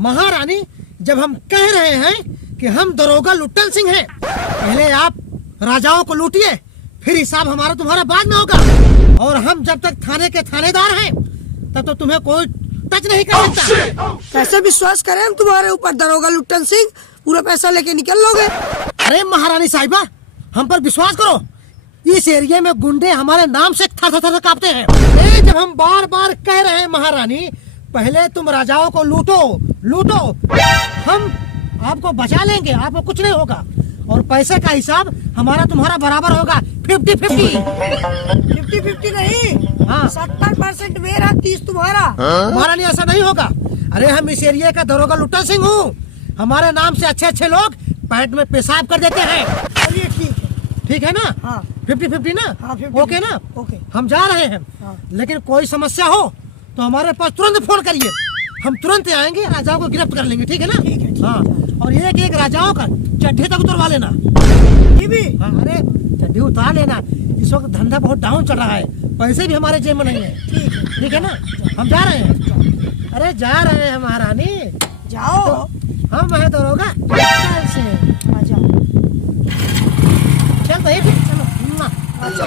महारानी, जब हम कह रहे हैं कि हम दरोगा लुट्टन सिंह हैं, पहले आप राजाओं को लूटिए, फिर हिसाब हमारा तुम्हारा बाद में होगा। और हम जब तक थाने के थानेदार हैं तब तो तुम्हें कोई टच नहीं कर सकता। कैसे विश्वास करें हम तुम्हारे ऊपर दरोगा लुट्टन सिंह? पूरा पैसा लेके निकल लोगे? अरे महारानी साहिबा, हम पर विश्वास करो, इस एरिया में गुंडे हमारे नाम से थर थर कांपते हैं। अरे जब हम बार बार कह रहे हैं महारानी, पहले तुम राजाओं को लूटो लूटो, हम आपको बचा लेंगे, आपको कुछ नहीं होगा। और पैसे का हिसाब हमारा तुम्हारा बराबर होगा, 50-50। 50-50 नहीं, हाँ 70% मेरा, 30 तुम्हारा। महारानी ऐसा नहीं होगा। अरे हम इस एरिया का दरोगा लुट्टन सिंह हूँ, हमारे नाम से अच्छे अच्छे लोग पैंट में पेशाब कर देते हैं। चलिए ठीक है ना? हाँ 50-50 ना? हाँ, 50-50 ओके ना? ओके। हम जा रहे हैं, हाँ। लेकिन कोई समस्या हो तो हमारे पास तुरंत फोन करिए, हम तुरंत आएंगे, राजाओं को गिरफ्त कर लेंगे। ठीक है ना? ठीक है। हाँ, और एक एक राजाओं का चड्ढे तक उतरवा लेना। ये भी? हाँ, अरे चड्ढी उतार लेना, इस वक्त धंधा बहुत डाउन चल रहा है, पैसे भी हमारे जेब में नहीं है। ठीक है ना? हम जा रहे हैं। अरे जा रहे हैं महारानी, जाओ। तो हम है दरोगा से। आ जाओ। चल भाई, फिर चलो। अच्छा।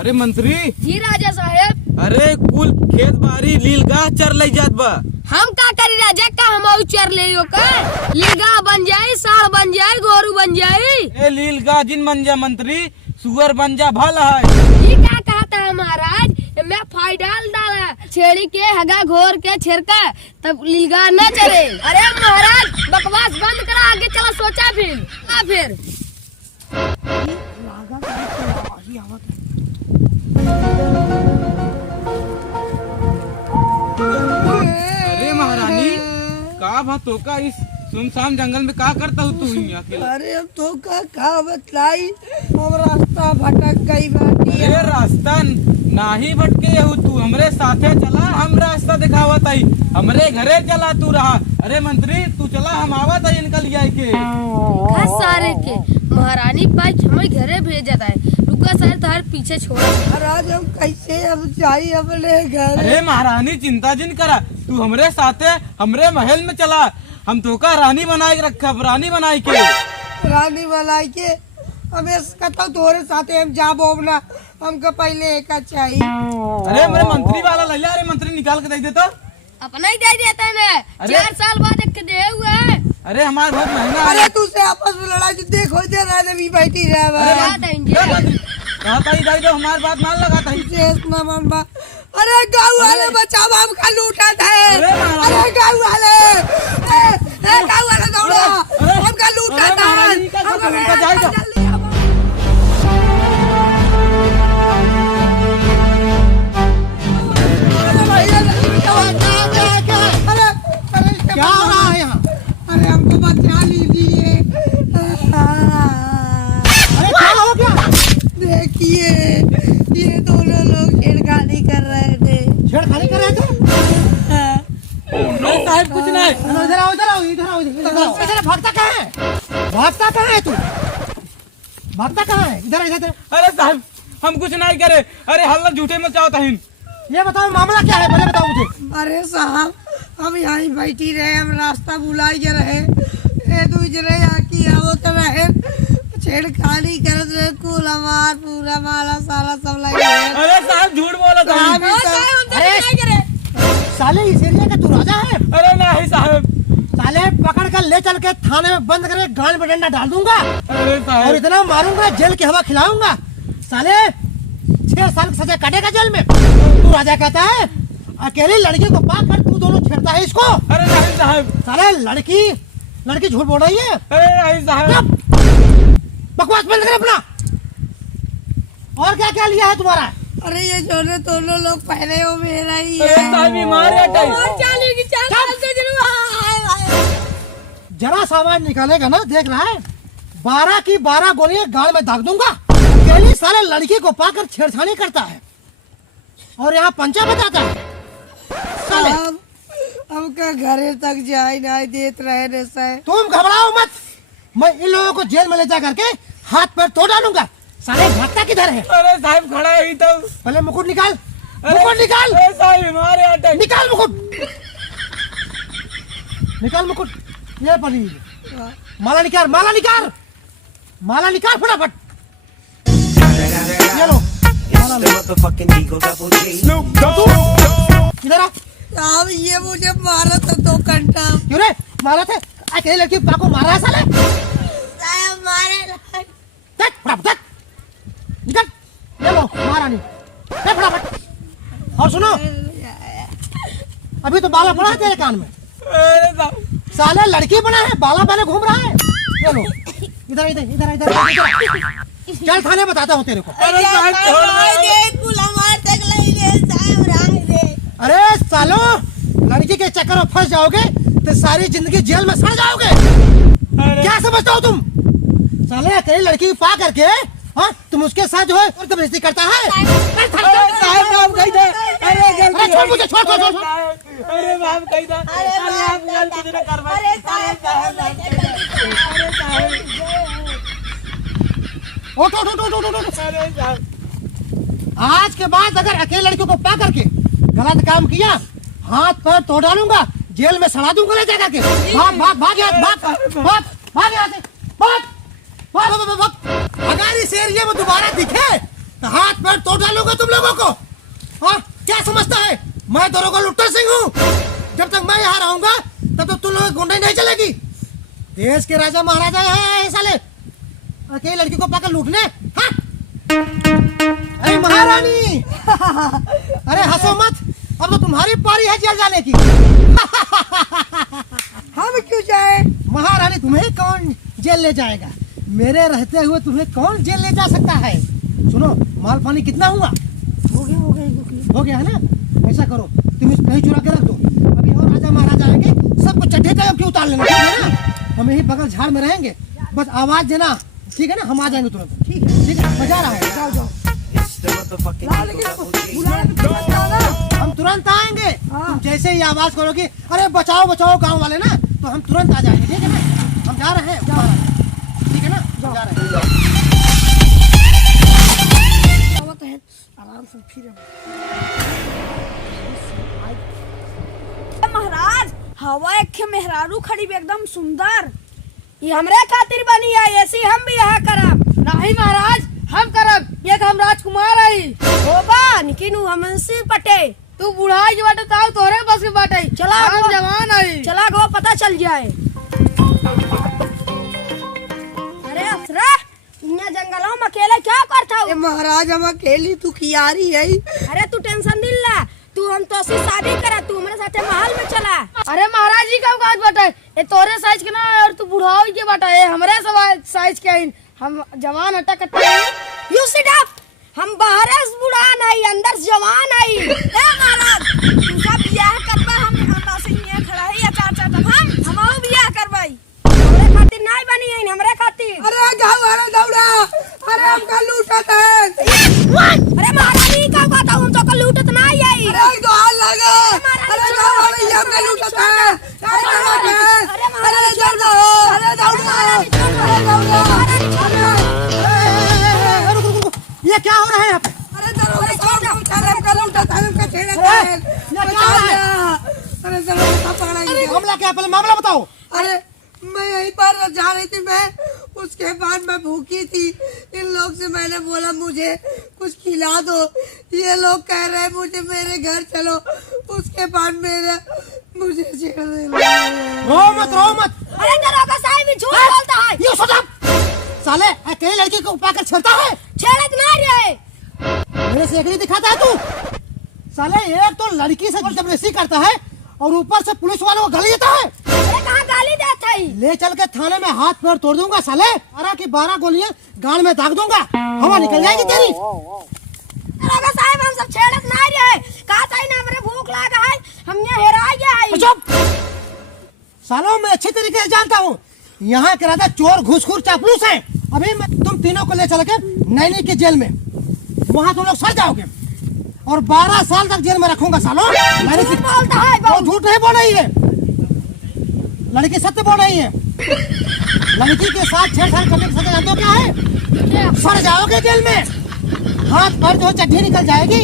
अरे मंत्री जी राजा साहेब। अरे कुल खेत बाड़ी लीलगाह चर ले जात बा। हम का करी राजा का हम चर ले का लीलगाह बन जाई, साढ़ बन जाई, गोरू बन जाई। ए लीलगाह जिन बन जा मंत्री, सुअर बन जा भल है। ये क्या कहता है महाराज? मैं फाइडाल डाला छेड़ी के हगा घोर के छिड़का तब लीलगाह न चले। अरे महाराज बकवास बंद करा, आगे चला सोचा फिर। अरे महारानी, का भा तो का इस सुनसान जंगल में का करता हूँ तू यहाँ अकेला? अरे हम तो का बतलाई, हम रास्ता भटक गई बाटी। अरे रास्ता नाही भटके हो तू, हमरे साथे चला, हम रास्ता दिखावत आई, हमरे घरे चला तू रहा। अरे मंत्री तू चला, हम आवत आई इनका लिया के। सारे के महारानी बाइक हमें घरे भेजता है, रुका सारे तार पीछे छोड़ा। और आज हम कैसे हम जाई अपने घर? अरे महारानी चिंता जिन करा, तू हमरे साथे हमरे महल में चला, हम तो का रानी बनाए के रखा, रानी बनाई के। रानी मलाई के हमें कहता तोरे साथे हम जाबो ना, हमको पहले एक चाहिए। अरे मेरे मंत्री वाला ले लिया, अरे मंत्री निकाल के दे देता। अपना ही दे देता है मैं, अरे- 4 साल बाद एक दे हुआ है। अरे हमारे बहुत महंगा अरे तू से आपस में लड़ाई तो देखो दे रहा भी बैठी रहे बता देंगे। कहता ही जाई तो हमारे बात मान लगाता ही। ना मन बा। अरे गाँव वाले बचाओ, हमका लूटा था। अरे महाराज। अरे गाँव वाले, गाँव वाले दौड़ा, हमका लूटा अरे था। महाराज, इनका घर से उनका जाएगा। जल्दी आओ। क्या हो रहा है यहाँ? अरे हमको बचा लीजिए। अरे क्या हो गया? देखिए ये दोनों लोग छेड़खानी कर रहे थे। छेड़खानी कर रहे थे? अरे साहब कुछ नहीं। चलो इधर आओ, इधर आओ, इधर आओ, इधर आओ। इधर भागता कहाँ है? भागता कहाँ है तू? भागता कहाँ है? इधर इधर। अरे साहब हम कुछ नहीं करे, अरे हल्ला झूठे में चाहता ही। ये बताओ मामला क्या है, पहले बताओ मुझे। अरे साहब हम यहाँ बैठी रहे, हम रास्ता भुलाई के रहे, ए दूसरे यहाँ की आवत रहे, छेड़खानी करत रहे, कुल हमार पूरा माला साला सब लगे। अरे साहब झूठ बोला था। अरे साले इस एरिया का तू राजा है? अरे नहीं साहब। साले पकड़ कर ले चल के थाने में बंद करके गाल में डंडा डाल दूंगा अरे और साहब इतना मारूंगा जेल की हवा खिलाऊंगा। साले 6 साल की सजा काटेगा जेल में। तू राजा कहता है? अकेली लड़की को पाक कर तू दोनों छेड़ता है इसको? अरे नहीं साहब। साले लड़की झूठ बोल रही है। अरे नहीं साहब। बकवास बंद कर अपना। और क्या क्या लिया है तुम्हारा? अरे ये दोनों लोग पहले हो मेरा ही अरे है। साहब बीमार है टाइम। जरा सामान निकालेगा ना, देख रहा है 12 की 12 गोलियां गाल में दाग दूंगा। अकेली साले लड़की को पाकर छेड़छाड़ी करता है और यहाँ पंचा बताता है। साले साहब हमका घरे तक जाए नहीं देत रहे से। तुम घबराओ मत, मैं इन लोगों को जेल में ले जा करके हाथ पैर तोड़ डालूंगा। साले भागता किधर है? अरे साहब खड़ा है तो। पहले मुकुट निकाल, मुकुट निकाल, अरे साहब हमारे अटक। निकाल मुकुट, निकाल मुकुट। ये पड़ी माला निकाल, माला निकाल, माला निकाल फटाफट। ये लो माला लो। इधर आ। साहब ये मुझे मारा था 2 घंटा। क्यों रे मारा थे? अकेले लड़की को मारा है साले? साहब मारे देख फटाफट देख, निकल। ये लो महारानी, देख फटाफट। और सुनो, अभी तो बाला पड़ा है तेरे कान में। अरे साहब साले लड़की बना है, बाला बाले घूम रहा है। ये लो इधर इधर इधर इधर, चल थाने बताता हूँ तेरे को। अरे साहब अरे सालो, लड़की के चक्कर में फंस जाओगे तो सारी जिंदगी जेल में सड़ जाओगे। अरे क्या समझते हो तुम? साले अकेली लड़की पा करके हाँ तुम उसके साथ जो है और जबरदस्ती करता है। साहब आप कही था। अरे अरे छोड़ मुझे, छोड़ छोड़ छोड़। अरे साहब कही था। अरे आप गलती से करवा। अरे साहब उठ उठ उठ उठ उठ उठ। अरे साहब आज के बाद अगर अकेले लड़कियों को पा करके गलत काम किया, हाथ पैर तोड़ डालूंगा, जेल में सड़ा दूंगा ले जाकर के। भाग भाग भाग यहाँ, भाग भाग भाग यहाँ से, भाग भाग भाग भाग। अगर इस एरिया में दोबारा दिखे तो हाथ पैर तोड़ डालूंगा तुम लोगों को। हाँ क्या समझता है? मैं दरोगा लुट्टा सिंह हूँ। जब तक मैं यहाँ रहूंगा तब तक तुम लोगों की गुंडाई नहीं चलेगी। देश के राजा महाराजा यहाँ है साले, अकेले लड़की को पाकर लूटने। हाँ अरे महारानी, अरे हंसो मत, अब तो तुम्हारी पारी है जेल जाने की। हम क्यों जाए? महारानी तुम्हें कौन जेल ले जाएगा? मेरे रहते हुए तुम्हें कौन जेल ले जा सकता है? सुनो, माल पानी कितना हुआ? हो गया हो गया है ना? ऐसा करो, तुम इसको कहीं चुरा के रख दो। अभी और राजा महाराजा आएंगे, सबको चड्ढे का क्यों उतार लेना, ठीक है ना? हम यही बगल झाड़ में रहेंगे, बस आवाज देना, ठीक है ना? हम आ जाएंगे तुरंत। ठीक है, मजा आ रहा है। जाओ जाओ, हम तुरंत आएंगे। तुम जैसे ही आवाज करोगे अरे बचाओ बचाओ गांव वाले ना, तो हम तुरंत आ जाएंगे, ठीक है ना? हम जा रहे हैं, ठीक है ना? हम जा रहे हैं। आराम से फिर महाराज हवा एक मेहरारू खड़ी भी एकदम सुंदर, ये हमरे खातिर बनी है, ऐसी हम भी यहाँ करब। नहीं महाराज, हम करब, ये हम राजकुमार आई। होबा निकिनु हमसे पटे। तू बुढ़ाई के बाटे ताऊ तोरे बस के बाटे। चला हम गो। जवान आई। चला गो पता चल जाए। अरे अफसरा यहाँ जंगलों में अकेले क्या करता ए हूँ? महाराज हम अकेली तू कियारी है। अरे तू टेंशन दिल ला, तू हम तो शादी करा, तू हमारे साथे महल में चला। अरे महाराज जी का बात बाटे, ये तोरे साइज के ना है और तू बुढ़ाई के बाटे, ये हमरे साइज के हैं। हम जवान अटक यू सिट अप, हम बाहर से बुढ़ा नहीं अंदर से जवान आई। ए महाराज तू सब बियाह करबा, हम से यहाँ खड़ा है या चाचा तक हम बियाह करबाई। हमरे खातिर नहीं बनी है, हमरे खातिर। अरे गाँव वाला दौड़ा, अरे हमका लूटत है। अरे महाराज ये का कहता हूँ, हम तो लूटत नहीं आई। अरे गाँव लगा, अरे गाँव वाले ये हमका लूटत है। अरे दौड़ा, अरे दौड़ा, अरे दौड़ा। रुको, रुको, रुको। ये क्या हो रहा है यहाँ पे? अरे दरोगा साहब हमका लूटत है, हमका छेड़त है। अरे दरोगा साहब पकड़ाएंगे। मामला क्या है? पहले मामला बताओ। अरे मैं यहीं पर जा रही थी, मैं उसके बाद मैं भूखी थी। इन लोग से मैंने बोला मुझे कुछ खिला दो, ये लोग कह रहे हैं मुझे मेरे घर चलो। उसके बाद मुझे छेड़ दे। रो मत, रो मत। अरे दरोगा साहब भी झूठ बोलता है। ये शट अप। साले अकेले लड़की को उपाकर छेड़ता है। छेड़त नहीं रहे। मेरे से एकड़ी दिखाता है तू। साले एक तो लड़की से जबरदस्ती करता है और ऊपर से पुलिस वालों को गाली देता है। अरे कहाँ गाली देता है? ले चल के थाने में हाथ पैर तोड़ दूंगा साले। 12 की 12 गोलियां गाल में दाग दूंगा, हवा निकल जाएगी तेरी। दरोगा साहब हम सब छेड़त नहीं रहे, कहा था ना हमरे भूख लगा है, हमने हेरा गया है। चुप सालों, मैं अच्छी तरीके से जानता हूँ यहाँ के राजा चोर घूसखोर चापलूस हैं। अभी मैं तुम तीनों को ले चल के नैनी की जेल में, वहाँ तुम लोग सड़ जाओगे और 12 साल तक जेल में रखूंगा सालों। झूठ बोलता है वो झूठ नहीं बोल रही है, लड़की सत्य बोल रही है। लड़की के साथ छेड़छाड़ करने की सजा जानते हो क्या है? सड़ जाओगे जेल में, हाथ पर जो चड्डी निकल जाएगी,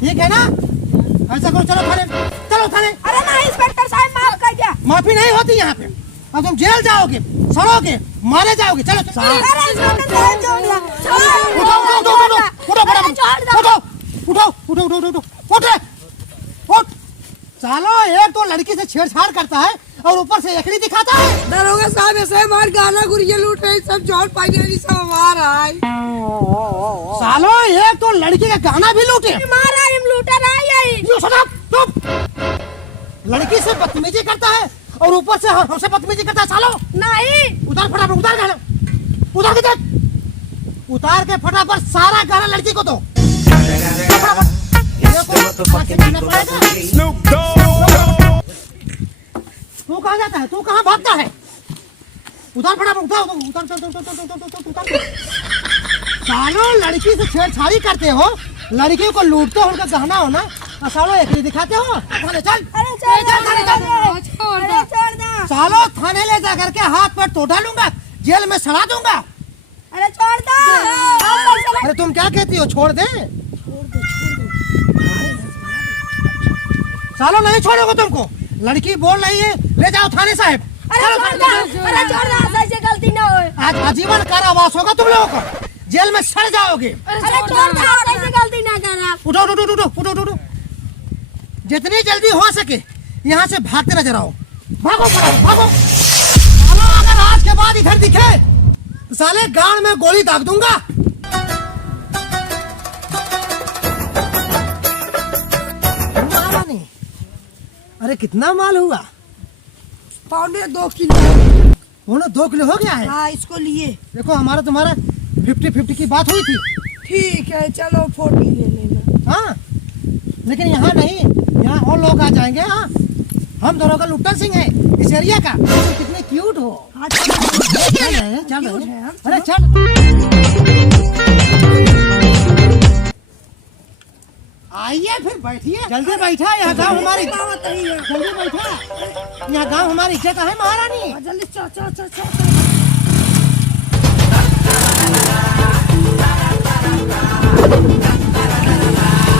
ठीक है ना? ऐसा करो, चलो थाने, चलो थाने। अरे नहीं इंस्पेक्टर साहब, माफ कर दिया। माफी नहीं होती यहाँ पे, अब तुम जेल जाओगे, सड़ोगे, मारे जाओगे। चलो अरे इंस्पेक्टर साहब छोड़ दिया। उठो उठो उठो उठो उठो उठो उठो उठो उठो उठ। सालो एक तो लड़की से छेड़छाड़ करता है और ऊपर से एकड़ी दिखाता है। दरोगा साहब ऐसे हमारे गाना गुड़िया लूट रहे, सब जॉन पाइने सब हमारा है। सालो एक तो लड़की का गाना भी लूटे। हमारा हम लूटा नहीं है। यू शट अप, चुप। लड़की से बदतमीजी करता है और ऊपर से हमसे बदतमीजी करता है। सालो नहीं उतार फटाफट, उतार गाना, उतार के देख, उतार के फटाफट सारा गाना लड़की को दो। फटाफट। तू कहाँ जाता है, तू कहाँ भागता है? उतार फटाफट, उतार उतार उतार उतार उतार। सालो लड़की से छेड़छाड़ी करते हो, लड़की को लूटते हो, उनका गहना हो ना, सालो एकड़ी दिखाते हो। थाने चल, अरे छोड़ दो, थाने चल। अरे छोड़ दो। सालो थाने ले जा करके हाथ पर तोड़ा लूंगा, जेल में सड़ा दूंगा। अरे छोड़ दो। अरे तुम क्या कहती हो, छोड़ दे? सालो नहीं छोड़ोगे तुमको, लड़की बोल रही है, ले जाओ थाने साहब। अरे छोड़ दो, अरे छोड़ दो, ऐसे गलती ना हो। आज आजीवन कारावास होगा तुम लोगों को, जेल में सड़ जाओगे। अरे छोड़ दो, ऐसे गलती ना करना। उठो उठो उठो उठो उठो उठो, जितनी जल्दी हो सके यहाँ से भागते नजर आओ। भागो भागो। सालो अगर आज के बाद इधर दिखे तो साले गाड़ में गोली दाग दूंगा। अरे कितना माल हुआ? 2 किलो। 2 किलो हो गया है। हाँ इसको लिए। देखो हमारा तुम्हारा 50-50 की बात हुई थी। ठीक है चलो 40 ले लेना। हाँ लेकिन यहाँ नहीं, यहाँ और लोग आ जाएंगे। हाँ हम दोनों का लुट्टा सिंह है इस एरिया का। तुम कितने क्यूट हो। हाँ चल रहे हैं। अरे चल। आइए फिर बैठिए, जल्दी बैठा। यहाँ गाँव हमारी, जल्दी बैठा, यहाँ गाँव हमारी इज्जत है महारानी। जल्दी चल चल चल।